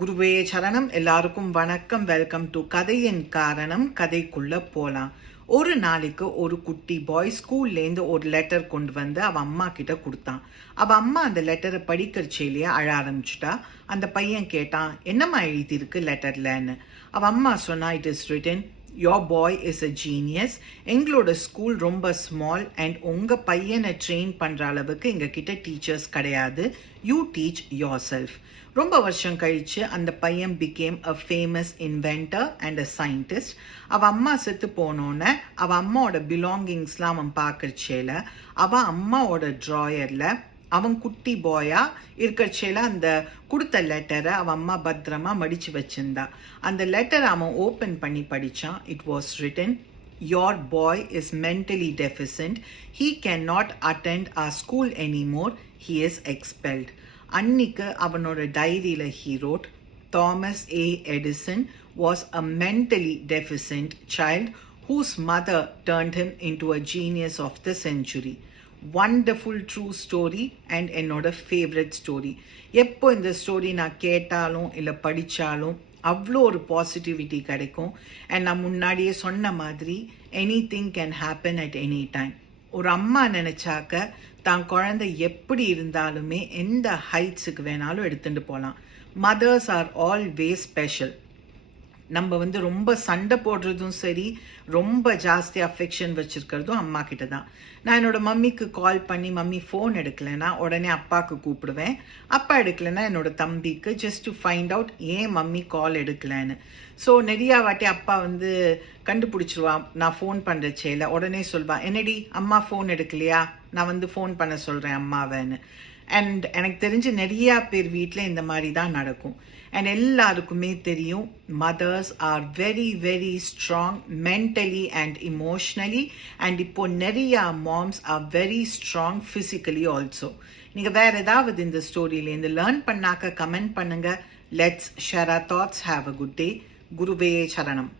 குருவே சரணம். எல்லாருக்கும் வணக்கம். வெல்கம் டு கதையின் காரணம். கதைக்குள்ள போலாம். ஒரு நாளைக்கு ஒரு குட்டி பாய் ஸ்கூல்லேருந்து ஒரு லெட்டர் கொண்டு வந்து அவள் அம்மா கிட்ட கொடுத்தான். அவள் அம்மா அந்த லெட்டரை படிக்கிறச்சேலேயே அழ ஆரம்பிச்சுட்டா. அந்த பையன் கேட்டான் என்னம்மா எழுதியிருக்கு லெட்டர்லன்னு அவள் அம்மா சொன்னா it is written your boy is a genius எங்களோட ஸ்கூல் ரொம்ப ஸ்மால் அண்ட் உங்கள் பையனை ட்ரெயின் பண்ணுற அளவுக்கு எங்கள் கிட்ட டீச்சர்ஸ் கிடையாது. யூ டீச் யோர் செல்ஃப் ரொம்ப வருஷம் கழித்து அந்த பையன் became a famous inventor and a scientist அவ அம்மா செத்து போனோன்னே அவள் அம்மாவோட பிலாங்கிங்ஸ்லாம் அவன் பார்க்குறச்சேல அவள் அம்மாவோட ட்ராயரில் அவன் குட்டி பாயா இருக்கச்சேல அந்த கொடுத்த லெட்டரை அவன் அம்மா பத்திரமா மடித்து வச்சிருந்தா அந்த லெட்டர் அவன் ஓப்பன் பண்ணி படித்தான் it was written your boy is mentally deficient. He cannot attend our school anymore. He is expelled. அன்னிக்கு அவனோட டைரியில் he Thomas A Edison was a mentally deficient child whose mother turned him in to a genius of the century wonderful true story and என்னோட favourite story எப்போ இந்த story நான் கேட்டாலும் இல்லை படித்தாலும் அவ்வளோ ஒரு பாசிட்டிவிட்டி கிடைக்கும். அண்ட் நான் முன்னாடியே சொன்ன மாதிரி anything can happen at any time ஒரு அம்மா நினச்சாக்க தான் குழந்தை எப்படி இருந்தாலுமே எந்த ஹைட்ஸுக்கு வேணாலும் எடுத்துகிட்டு போகலாம் மதர்ஸ் ஆர் ஆல்வேஸ் ஸ்பெஷல் நம்ம வந்து ரொம்ப சண்டை போடுறதும் சரி ரொம்ப ஜாஸ்தி அஃபெக்ஷன் வச்சுருக்கிறதும் அம்மா கிட்ட தான் நான் என்னோட மம்மிக்கு கால் பண்ணி மம்மி ஃபோன் எடுக்கலைன்னா உடனே அப்பாவுக்கு கூப்பிடுவேன். அப்பா எடுக்கலைன்னா என்னோட தம்பிக்கு ஜஸ்ட் டு ஃபைண்ட் அவுட் ஏன் மம்மி கால் எடுக்கலைன்னு. ஸோ நிறையா வாட்டி அப்பா வந்து கண்டுபிடிச்சிருவா நான் ஃபோன் பண்ணுறச்சேல உடனே சொல்வான் என்னடி அம்மா ஃபோன் எடுக்கலையா? நான் வந்து ஃபோன் பண்ண சொல்கிறேன் அம்மாவைன்னு. அண்ட் எனக்கு தெரிஞ்சு நிறையா பேர் வீட்டில் இந்த மாதிரி தான் நடக்கும். அண்ட் எல்லாருக்குமே தெரியும் mothers are very very strong mentally and emotionally and இப்போ நிறையா moms are very strong physically also நீங்கள் வேறு ஏதாவது இந்த ஸ்டோரியிலேருந்து லேர்ன் பண்ணாக்க கமெண்ட் பண்ணுங்கள் let's share our thoughts have a good day குருவே சரணம்.